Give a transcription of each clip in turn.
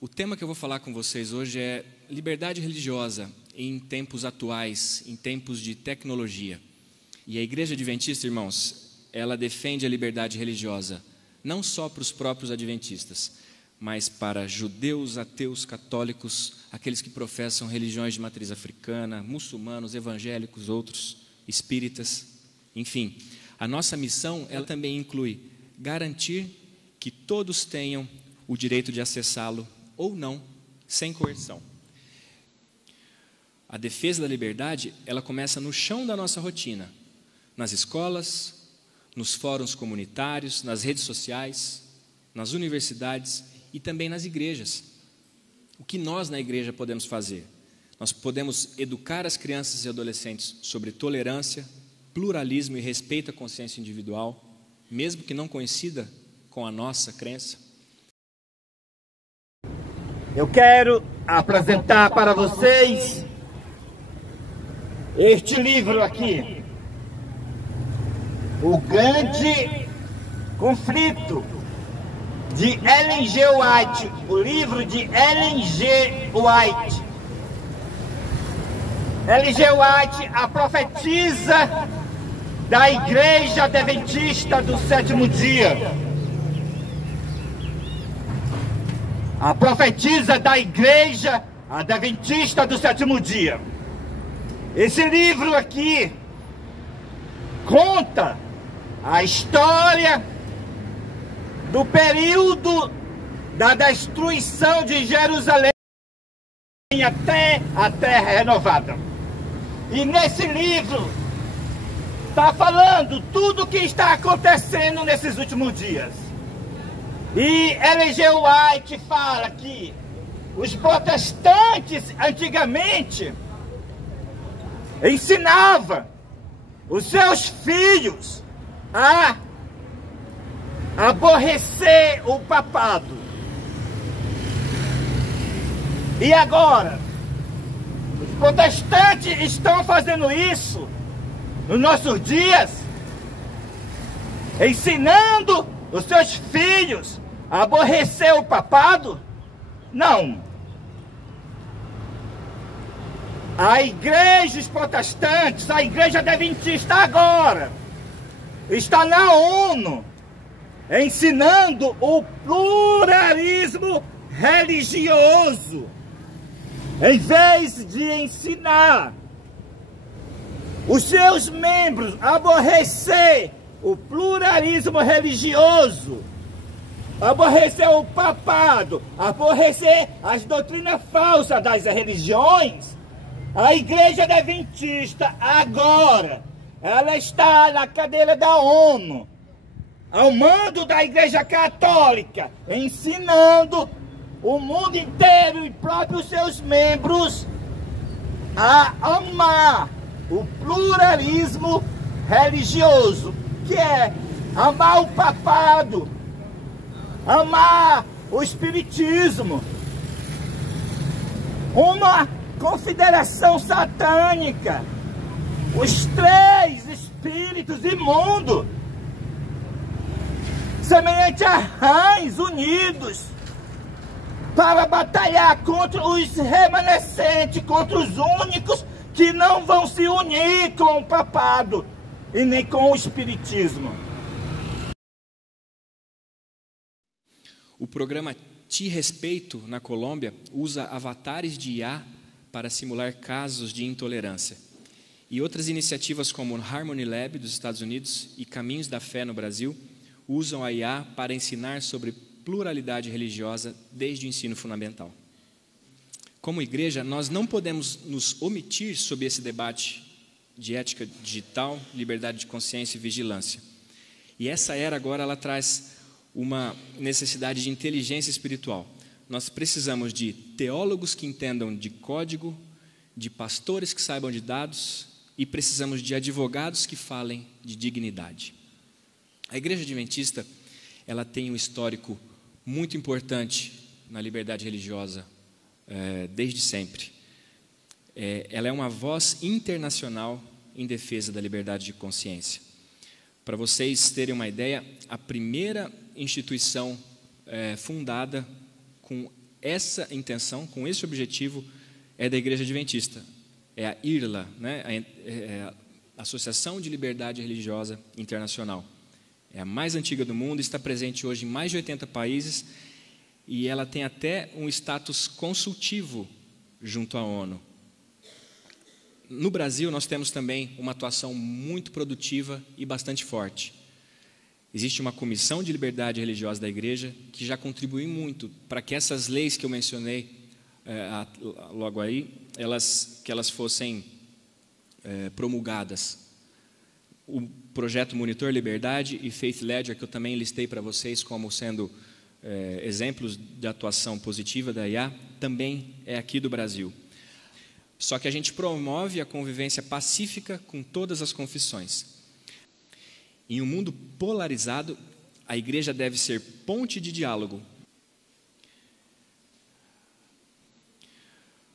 O tema que eu vou falar com vocês hoje é liberdade religiosa em tempos atuais, em tempos de tecnologia. E a Igreja Adventista, irmãos, ela defende a liberdade religiosa, não só para os próprios adventistas, mas para judeus, ateus, católicos, aqueles que professam religiões de matriz africana, muçulmanos, evangélicos, outros, espíritas, enfim. A nossa missão, ela também inclui garantir que todos tenham o direito de acessá-lo ou não, sem coerção. A defesa da liberdade, ela começa no chão da nossa rotina, nas escolas, nos fóruns comunitários, nas redes sociais, nas universidades e também nas igrejas. O que nós na igreja podemos fazer? Nós podemos educar as crianças e adolescentes sobre tolerância, pluralismo e respeito à consciência individual, mesmo que não coincida com a nossa crença. Eu quero apresentar para vocês este livro aqui, O Grande Conflito, de Ellen G. White, o livro de Ellen G. White. Ellen G. White, a profetisa da Igreja Adventista do Sétimo Dia. A profetisa da Igreja Adventista do Sétimo Dia. Esse livro aqui conta a história do período da destruição de Jerusalém até a Terra Renovada. E nesse livro está falando tudo o que está acontecendo nesses últimos dias. E Ellen G. White fala que os protestantes antigamente ensinavam os seus filhos a aborrecer o papado. E agora, os protestantes estão fazendo isso nos nossos dias, ensinando os seus filhos a aborrecer o papado? Não. A igreja protestantes, a igreja adventista agora, está na ONU, ensinando o pluralismo religioso, em vez de ensinar os seus membros a aborrecer o pluralismo religioso, aborrecer o papado, aborrecer as doutrinas falsas das religiões. A Igreja Adventista agora, ela está na cadeira da ONU, ao mando da Igreja Católica, ensinando o mundo inteiro e próprios seus membros a amar o pluralismo religioso, que é amar o papado, amar o espiritismo, uma confederação satânica, os três espíritos imundos, semelhante a rãs unidos, para batalhar contra os remanescentes, contra os únicos que não vão se unir com o papado e nem com o espiritismo. O programa Te Respeito, na Colômbia, usa avatares de IA para simular casos de intolerância. E outras iniciativas como o Harmony Lab dos Estados Unidos e Caminhos da Fé no Brasil usam a IA para ensinar sobre pluralidade religiosa desde o ensino fundamental. Como igreja, nós não podemos nos omitir sobre esse debate de ética digital, liberdade de consciência e vigilância. E essa era agora, ela traz uma necessidade de inteligência espiritual. Nós precisamos de teólogos que entendam de código, de pastores que saibam de dados e precisamos de advogados que falem de dignidade. A Igreja Adventista, ela tem um histórico muito importante na liberdade religiosa, desde sempre. Ela é uma voz internacional em defesa da liberdade de consciência. Para vocês terem uma ideia, a primeira instituição fundada com essa intenção, com esse objetivo, é da Igreja Adventista. É a IRLA, né? A Associação de Liberdade Religiosa Internacional. É a mais antiga do mundo, está presente hoje em mais de 80 países e ela tem até um status consultivo junto à ONU. No Brasil, nós temos também uma atuação muito produtiva e bastante forte. Existe uma comissão de liberdade religiosa da igreja que já contribuiu muito para que essas leis que eu mencionei logo aí, que elas fossem promulgadas. O projeto Monitor Liberdade e Faith Ledger, que eu também listei para vocês como sendo exemplos de atuação positiva da IA, também é aqui do Brasil. Só que a gente promove a convivência pacífica com todas as confissões. Em um mundo polarizado, a igreja deve ser ponte de diálogo.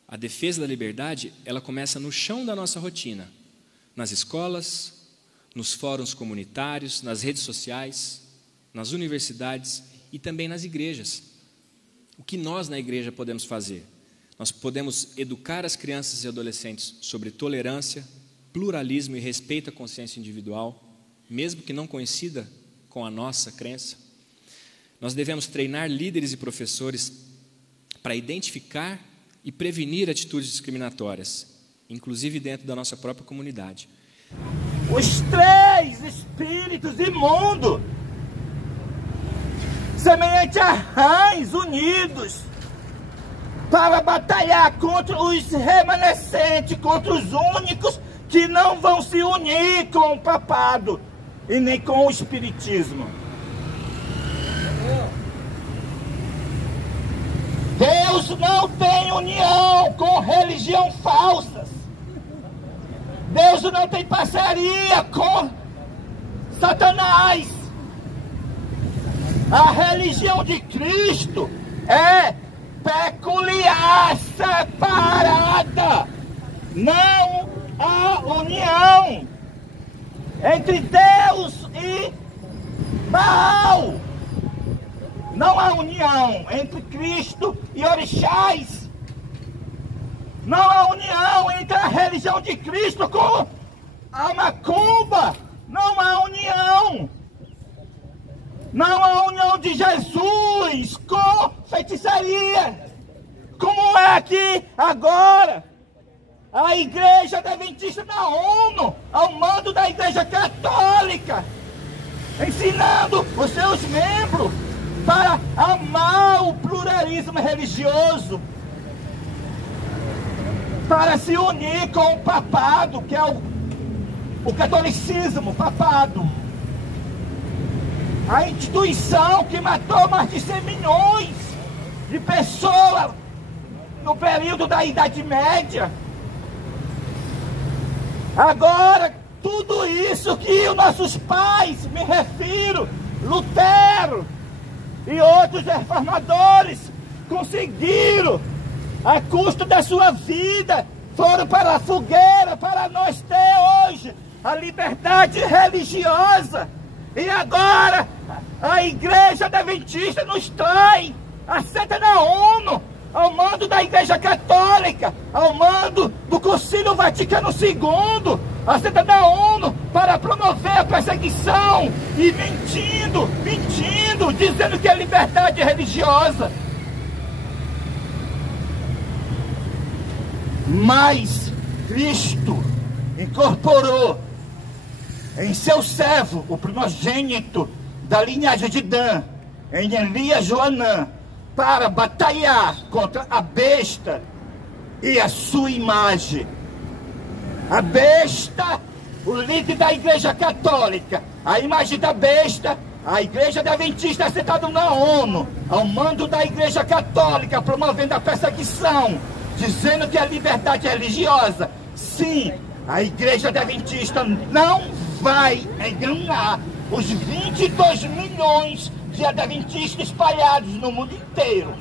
A defesa da liberdade, ela começa no chão da nossa rotina, nas escolas, nos fóruns comunitários, nas redes sociais, nas universidades e também nas igrejas. O que nós na igreja podemos fazer? Nós podemos educar as crianças e adolescentes sobre tolerância, pluralismo e respeito à consciência individual, mesmo que não coincida com a nossa crença. Nós devemos treinar líderes e professores para identificar e prevenir atitudes discriminatórias, inclusive dentro da nossa própria comunidade. Os três espíritos imundos, semelhante a rãs unidos, para batalhar contra os remanescentes, contra os únicos que não vão se unir com o papado e nem com o espiritismo. Deus não tem união com religião falsas. Deus não tem parceria com Satanás. A religião de Cristo é peculiar, separada. Não há união entre Deus e Baal. Não há união entre Cristo e orixás. Não há união entre a religião de Cristo com a macumba. Não há união. Não há união de Jesus com feitiçaria. Como é aqui agora a Igreja Adventista da ONU, ao mando da Igreja Católica, ensinando os seus membros para amar o pluralismo religioso, para se unir com o papado, que é o catolicismo, o papado. A instituição que matou mais de 100 milhões de pessoas no período da Idade Média. Agora, tudo isso que os nossos pais, me refiro, Lutero e outros reformadores, conseguiram, a custo da sua vida, foram para a fogueira para nós ter hoje a liberdade religiosa. E agora a Igreja Adventista nos trai, aceita na ONU, ao mando da Igreja Católica, ao mando do Concílio Vaticano II, aceita na ONU para promover a perseguição e mentindo, dizendo que é liberdade religiosa. Mas Cristo incorporou em seu servo, o primogênito da linhagem de Dan, em Elias Joanã, para batalhar contra a besta e a sua imagem. A besta, o líder da Igreja Católica, a imagem da besta, a Igreja Adventista sentada na ONU, ao mando da Igreja Católica, promovendo a perseguição, dizendo que é liberdade religiosa. Sim, a Igreja Adventista não vai enganar os 22 milhões de adventistas espalhados no mundo inteiro.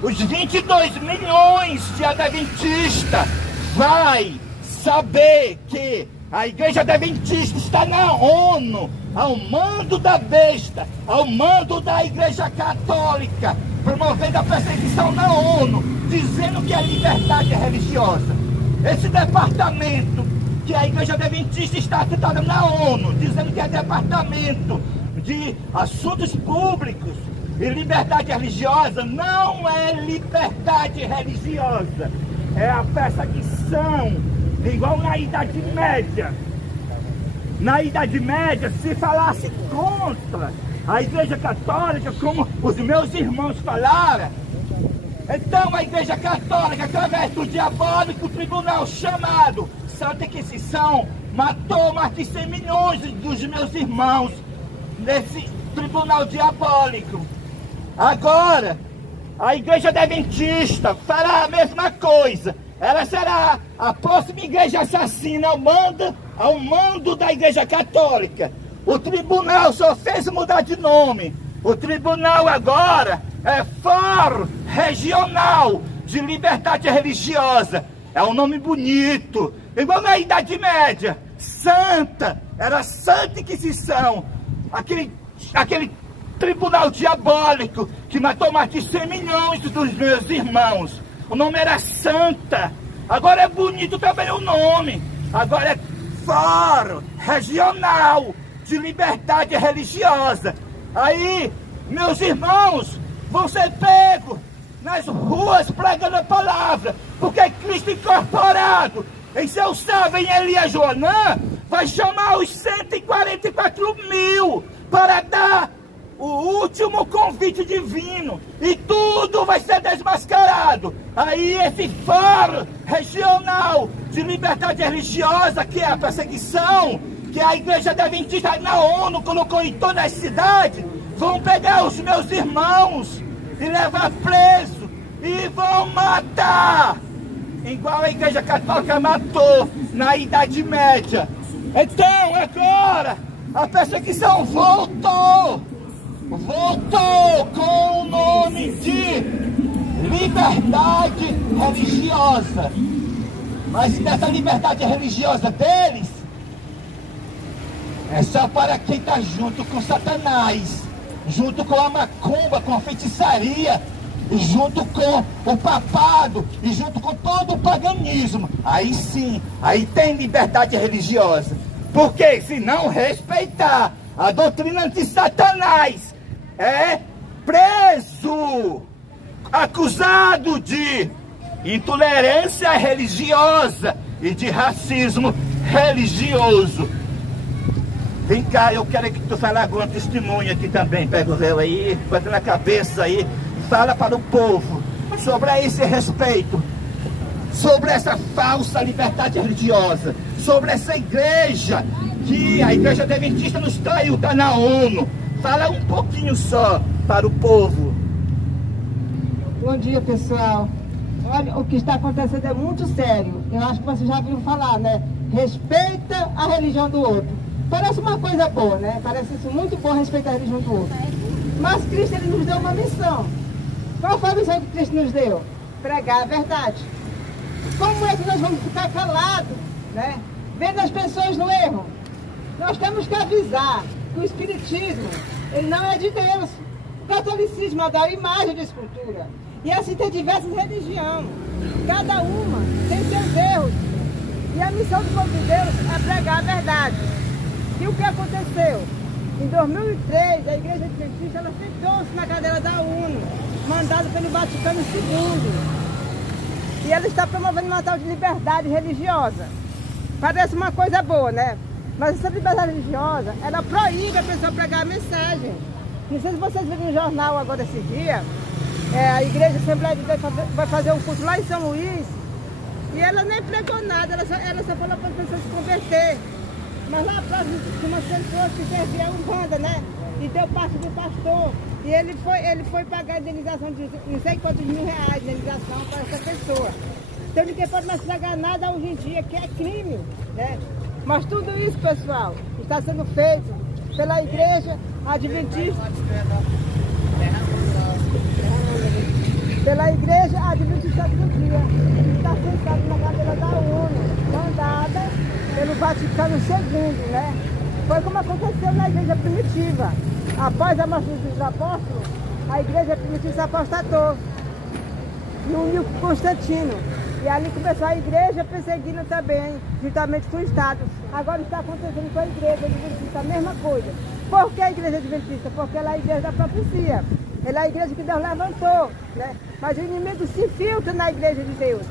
Os 22 milhões de adventistas vai saber que a Igreja Adventista está na ONU, ao mando da besta, ao mando da Igreja Católica, promovendo a perseguição na ONU, dizendo que é liberdade religiosa. Esse departamento que a Igreja Adventista está citada na ONU, dizendo que é departamento de assuntos públicos e liberdade religiosa, não é liberdade religiosa, é a perseguição, igual na Idade Média. Na Idade Média, se falasse contra a Igreja Católica, como os meus irmãos falaram, então a Igreja Católica, através do diabólico tribunal chamado Santa Inquisição, matou mais de 100 milhões dos meus irmãos nesse tribunal diabólico. Agora, a Igreja Adventista fará a mesma coisa. Ela será a próxima igreja assassina ao mando da Igreja Católica. O tribunal só fez mudar de nome. O tribunal agora é Fórum Regional de Liberdade Religiosa. É um nome bonito. Igual na Idade Média. Santa, era Santa Inquisição. Aquele tribunal diabólico que matou mais de 100 milhões dos meus irmãos. O nome era Santa. Agora é bonito também o nome. Agora é Fórum Regional de Liberdade Religiosa. Aí, meus irmãos vão ser pegos nas ruas pregando a palavra, porque Cristo incorporado em seu servo, em Elias Joanã, vai chamar os 144 mil para dar o último convite divino, e tudo vai ser desmascarado. Aí esse Fórum Regional de Liberdade Religiosa, que é a perseguição que a Igreja Adventista na ONU colocou em toda a cidade, vão pegar os meus irmãos e levar preso e vão matar, igual a Igreja Católica matou na Idade Média. Então agora a perseguição voltou com o nome de liberdade religiosa. Mas dessa liberdade religiosa deles é só para quem está junto com Satanás, junto com a macumba, com a feitiçaria, junto com o papado e junto com todo o paganismo. Aí sim, aí tem liberdade religiosa. Porque se não respeitar a doutrina de Satanás, é preso, acusado de intolerância religiosa e de racismo religioso. Vem cá, eu quero que tu fale alguma testemunha aqui também. Pega o véu aí, bota na cabeça aí, fala para o povo sobre esse respeito, sobre essa falsa liberdade religiosa, sobre essa igreja que a Igreja Adventista nos traiu, está na ONU. Fala um pouquinho só para o povo. Bom dia, pessoal. Olha, o que está acontecendo é muito sério. Eu acho que vocês já viram falar, né? Respeita a religião do outro. Parece uma coisa boa, né? Parece isso muito bom, respeitar a religião do outro. Mas Cristo, ele nos deu uma missão. Qual foi a missão que Cristo nos deu? Pregar a verdade. Como é que nós vamos ficar calados, né? Vendo as pessoas no erro? Nós temos que avisar que o Espiritismo, ele não é de Deus. O catolicismo adora imagem de escultura. E assim tem diversas religiões. Cada uma tem seus erros. E a missão do povo de Deus é pregar a verdade. E o que aconteceu? Em 2003, a Igreja Adventista, ela sentou-se na cadeira da ONU, mandada pelo Vaticano II. E ela está promovendo uma tal de liberdade religiosa. Parece uma coisa boa, né? Mas essa liberdade religiosa, ela proíbe a pessoa pregar a mensagem. Não sei se vocês viram no jornal agora esse dia, a Igreja Assembleia de Deus vai fazer um culto lá em São Luís, e ela nem pregou nada, ela só falou para as pessoas se converter. Mas lá próximo de uma pessoa que servia a Umbanda, né? E deu parte do pastor. E ele foi pagar a indenização de não sei quantos mil reais de indenização para essa pessoa. Então ninguém pode mais pregar nada hoje em dia, que é crime, né? Mas tudo isso, pessoal, está sendo feito pela Igreja Adventista. Pela Igreja Adventista do Dia, que está sentada na cadeira da ONU, mandada pelo Vaticano II, né? Foi como aconteceu na Igreja Primitiva. Após a morte dos apóstolos, a igreja primitiva se apostatou e uniu com Constantino. E ali começou a igreja perseguindo também, juntamente com o Estado. Agora está acontecendo com a igreja adventista, a mesma coisa. Por que a igreja adventista? Porque ela é a igreja da profecia. Ela é a igreja que Deus levantou, né? Mas o inimigo se infiltra na igreja de Deus.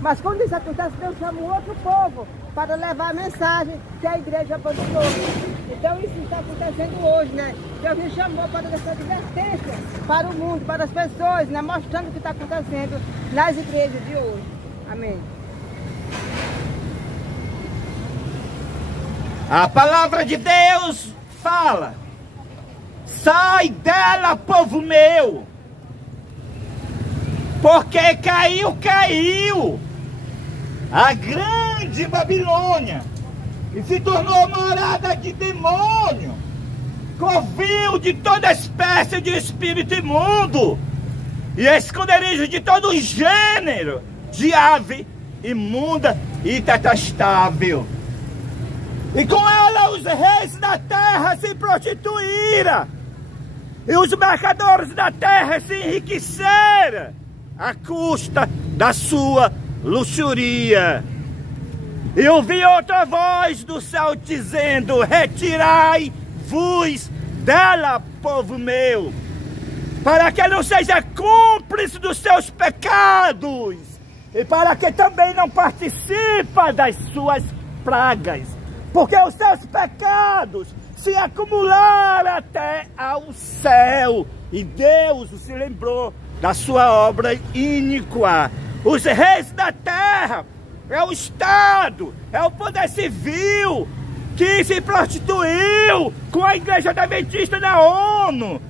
Mas quando isso acontece, Deus chama um outro povo para levar a mensagem que a igreja abandonou. Então isso está acontecendo hoje, né? Deus me chamou para essa advertência para o mundo, para as pessoas, né? Mostrando o que está acontecendo nas igrejas de hoje. Amém. A palavra de Deus fala: sai dela, povo meu, porque caiu a grande Babilônia e se tornou morada de demônio, covil de toda espécie de espírito imundo e esconderijo de todo gênero de ave imunda e detestável. E com ela os reis da terra se prostituíram e os mercadores da terra se enriqueceram à custa da sua luxúria. E ouvi outra voz do céu dizendo: retirai-vos dela, povo meu, para que não seja cúmplice dos seus pecados e para que também não participa das suas pragas, porque os seus pecados se acumularam até ao céu e Deus se lembrou da sua obra iníqua. Os reis da terra é o Estado, é o poder civil que se prostituiu com a igreja adventista na ONU.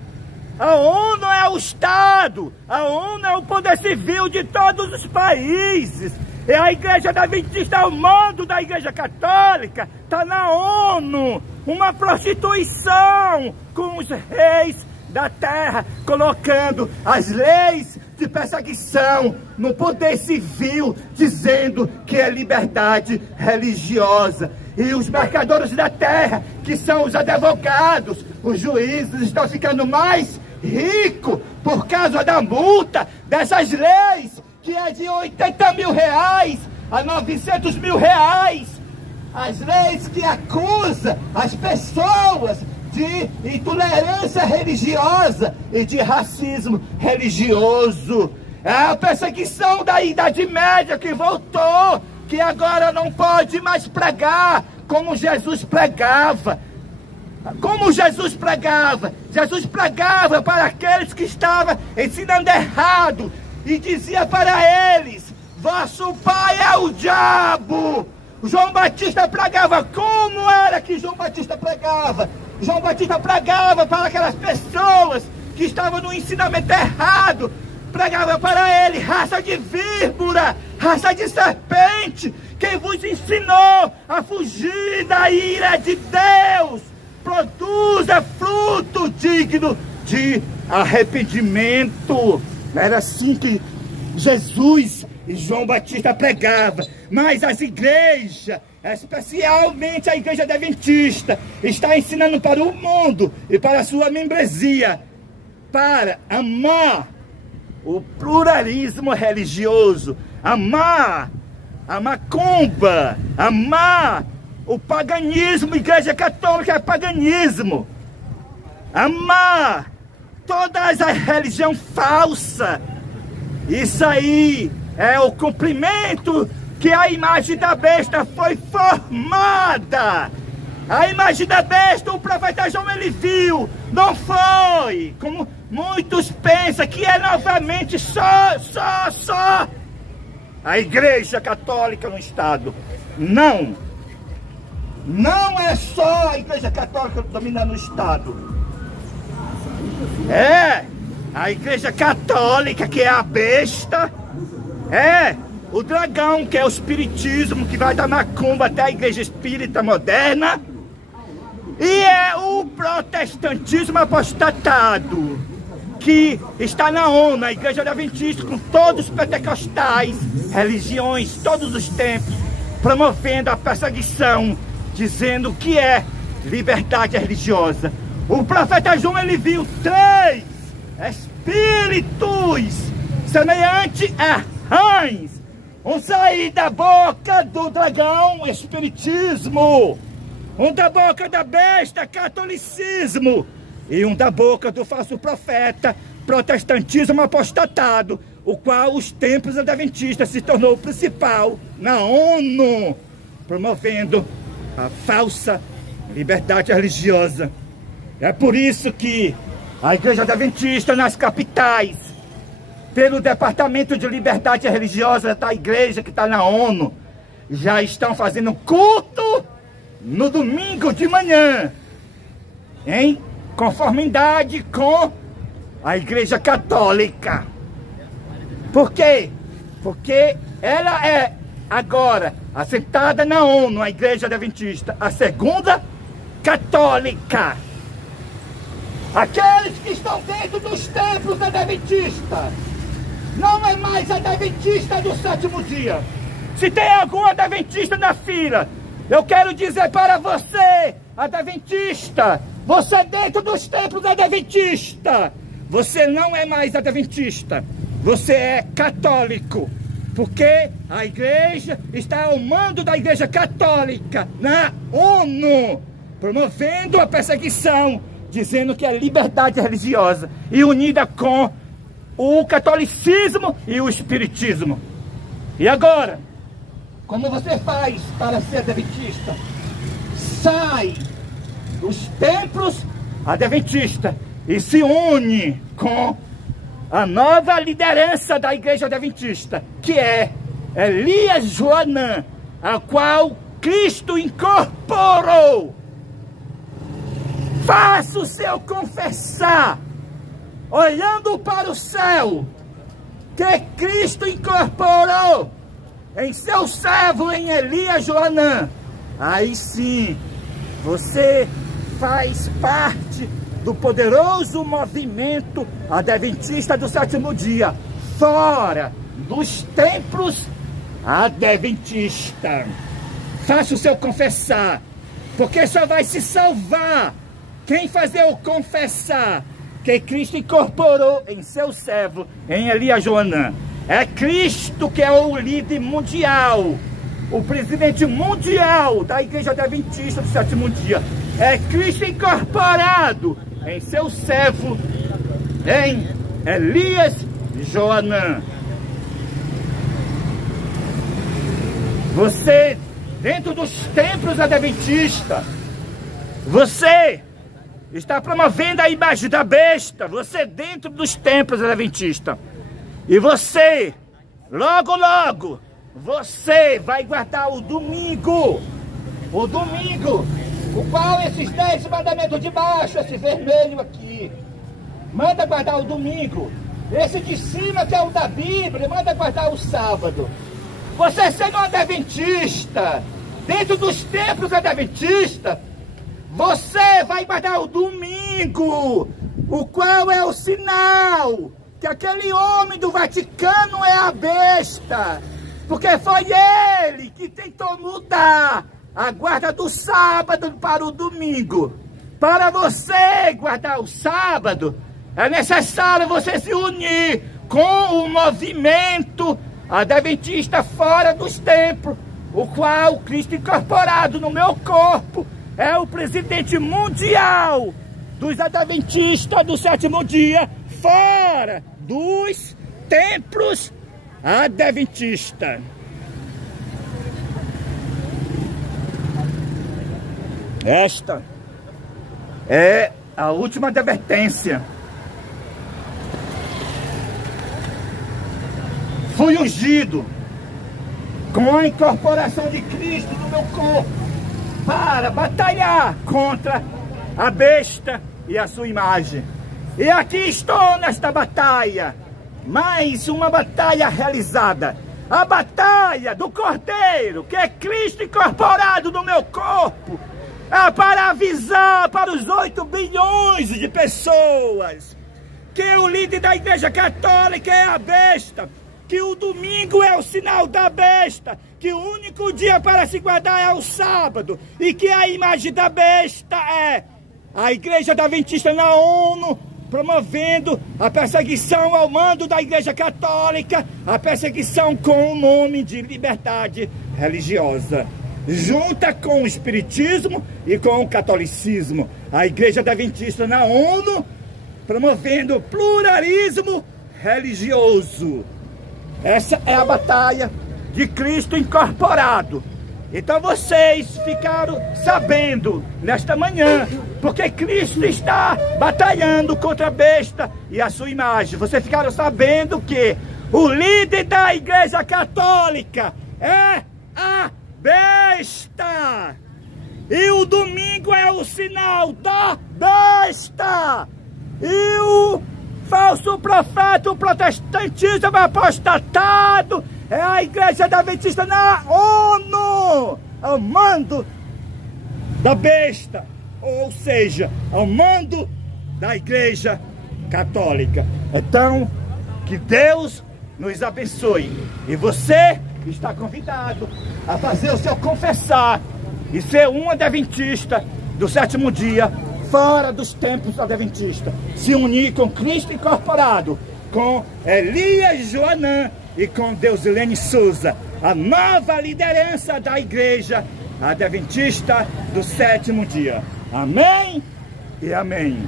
A ONU é o Estado, a ONU é o poder civil de todos os países. E a igreja adventista, ao mando da igreja católica, está na ONU. Uma prostituição com os reis da terra, colocando as leis de perseguição no poder civil, dizendo que é liberdade religiosa. E os mercadores da terra, que são os advogados, os juízes, estão ficando mais ricos por causa da multa dessas leis, que é de 80 mil reais a 900 mil reais. As leis que acusam as pessoas de intolerância religiosa e de racismo religioso. É a perseguição da Idade Média que voltou, que agora não pode mais pregar como Jesus pregava. Como Jesus pregava? Jesus pregava para aqueles que estavam ensinando errado e dizia para eles: vosso pai é o diabo. João Batista pregava. Como era que João Batista pregava? João Batista pregava para aquelas pessoas que estavam no ensinamento errado. Pregava para ele: raça de víbora, raça de serpente, quem vos ensinou a fugir da ira de Deus? Produza fruto digno de arrependimento. Era assim que Jesus e João Batista pregava. Mas as igrejas, especialmente a igreja adventista, está ensinando para o mundo e para a sua membresia para amar o pluralismo religioso, amar a macumba, amar o paganismo. Igreja católica é paganismo. Amar toda a religião falsa. Isso aí é o cumprimento que a imagem da besta foi formada. A imagem da besta, o profeta João ele viu. Não foi como muitos pensam, que é novamente só a igreja católica no Estado. Não. Não é só a igreja católica dominando o Estado. É a igreja católica que é a besta. É o dragão, que é o espiritismo, que vai da macumba até a igreja espírita moderna. E é o protestantismo apostatado, que está na ONU, a igreja adventista, com todos os pentecostais, religiões, todos os tempos, promovendo a perseguição, dizendo que é liberdade religiosa. O profeta João ele viu 3 espíritos semelhante a rãs vão sair da boca do dragão, espiritismo, um da boca da besta, catolicismo, e um da boca do falso profeta, protestantismo apostatado, o qual os templos adventistas se tornou o principal na ONU, promovendo a falsa liberdade religiosa. É por isso que a Igreja Adventista nas capitais, pelo Departamento de Liberdade Religiosa da Igreja que está na ONU, já estão fazendo culto no domingo de manhã, em conformidade com a Igreja Católica. Por quê? Porque ela é agora assentada na ONU, a Igreja Adventista, a segunda católica. Aqueles que estão dentro dos templos adventistas não é mais adventista do sétimo dia. Se tem algum adventista na fila, eu quero dizer para você, adventista, você dentro dos templos adventistas, você não é mais adventista, você é católico, porque a igreja está ao mando da Igreja Católica na ONU, promovendo a perseguição, dizendo que é liberdade religiosa e unida com o catolicismo e o espiritismo. E agora, como você faz para ser adventista? Sai dos templos adventistas e se une com a nova liderança da Igreja Adventista, que é Elias Joanã, a qual Cristo incorporou. Faça o seu confessar, olhando para o céu, que Cristo incorporou em seu servo, em Elias Joanã. Aí sim, você faz parte do poderoso movimento adventista do sétimo dia, fora dos templos adventistas. Faça o seu confessar, porque só vai se salvar quem fazer o confessar que Cristo incorporou em seu servo, em Elias Joanã. É Cristo que é o líder mundial, o presidente mundial da Igreja Adventista do sétimo dia. É Cristo incorporado em seu servo, em Elias Joanã. Você, dentro dos templos adventistas, você está promovendo a imagem da besta, você dentro dos templos adventistas. E você, logo, logo, você vai guardar o domingo, o qual esses 10 mandamentos de baixo, esse vermelho aqui, manda guardar o domingo. Esse de cima, que é o da Bíblia, manda guardar o sábado. Você sendo um adventista, dentro dos templos adventistas, você vai guardar o domingo, o qual é o sinal que aquele homem do Vaticano é a besta, porque foi ele que tentou mudar a guarda do sábado para o domingo. Para você guardar o sábado, é necessário você se unir com o movimento adventista fora dos templos, o qual Cristo incorporado no meu corpo é o presidente mundial dos adventistas do sétimo dia, fora dos templos adventistas. Esta é a última advertência. Fui ungido com a incorporação de Cristo no meu corpo para batalhar contra a besta e a sua imagem. E aqui estou nesta batalha, mais uma batalha realizada. A batalha do Cordeiro, que é Cristo incorporado no meu corpo, é para avisar para os 8 bilhões de pessoas que o líder da Igreja Católica é a besta, que o domingo é o sinal da besta, que o único dia para se guardar é o sábado, e que a imagem da besta é a Igreja Adventista na ONU, promovendo a perseguição ao mando da Igreja Católica, a perseguição com o nome de liberdade religiosa. Junta com o Espiritismo e com o Catolicismo, a Igreja Adventista na ONU, promovendo o pluralismo religioso. Essa é a batalha de Cristo incorporado. Então vocês ficaram sabendo nesta manhã, porque Cristo está batalhando contra a besta e a sua imagem. Vocês ficaram sabendo que o líder da Igreja Católica é a besta. E o domingo é o sinal da besta. E o falso profeta, o protestantismo apostatado, é a Igreja Adventista na ONU, ao mando da besta, ou seja, ao mando da Igreja Católica. Então, que Deus nos abençoe. E você está convidado a fazer o seu confessar e ser um adventista do sétimo dia, fora dos templos adventistas. Se unir com Cristo incorporado, com Elias Joanã e com Deusilene Souza, a nova liderança da Igreja Adventista do sétimo dia. Amém e amém.